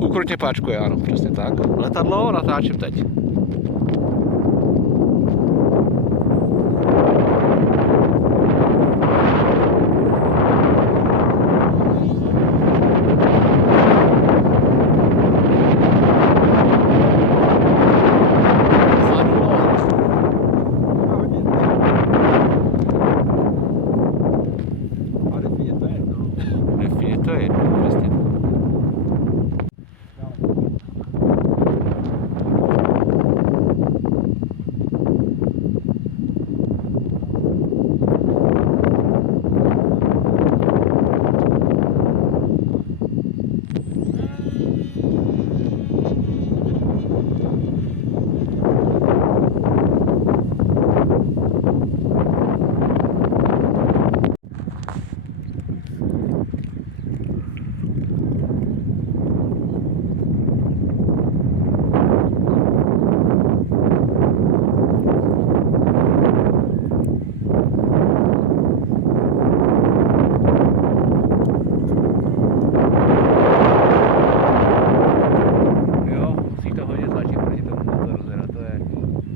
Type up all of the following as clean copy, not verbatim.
Ukrutně páčkuje, ano, přesně tak. Letadlo natáčím teď. To je jedno, přesně.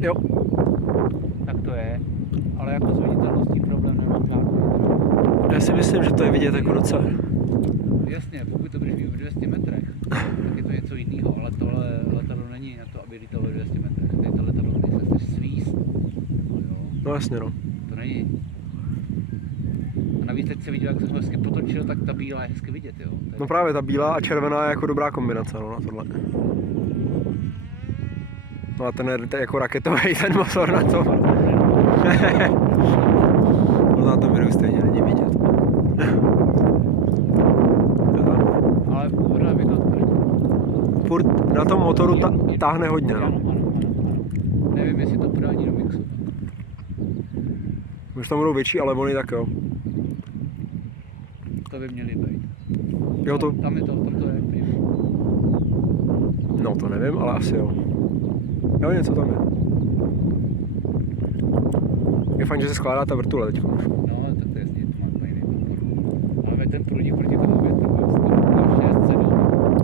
Jo. Tak to je, ale jako s viditelností problém nemám žádný. Já si myslím, že to je vidět jako docela. Jasně, pokud to běží v 200 metrech, tak je to něco jiného, ale tohle letadlo není na to, aby lítalo v 200 metrech. Tady to letadlo musí se svíst. No jasně no. To není. A navíc teď se viděl, jak jsem ho hezky potočil, tak ta bílá je hezky vidět, jo. Tady... No právě ta bílá a červená je jako dobrá kombinace, no, na tohle. No a ten je jako raketový ten motor na tom. No na tom videu stejně není vidět. Ale pořád mi to furt na tom motoru táhne hodně, no. Ano. Nevím, jestli to podání do mixu. Už tam budou větší, ale oni tak jo. To by měly být. Jo, to... Tam to je. No to nevím, ale asi jo. Jo, něco tam je. Je fajn, že se skládá ta vrtule teďko. No, tak to je jasně, to má jiný motor. Ale ten průnik proti tomu větru, to je 6, 7.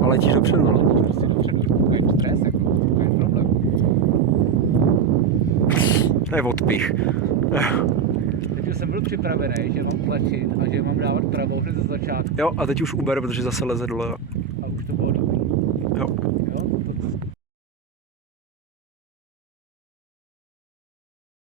A letíš dopředu, no. To prostě dopředu, takový stres, jako, to je problém. To je odpich. Teď už jsem byl připravený, že mám tlačit a že mám dávat pravou hned ze začátku. Jo, a teď už uber, protože zase leze dole. A už to bylo dobrý. Jo.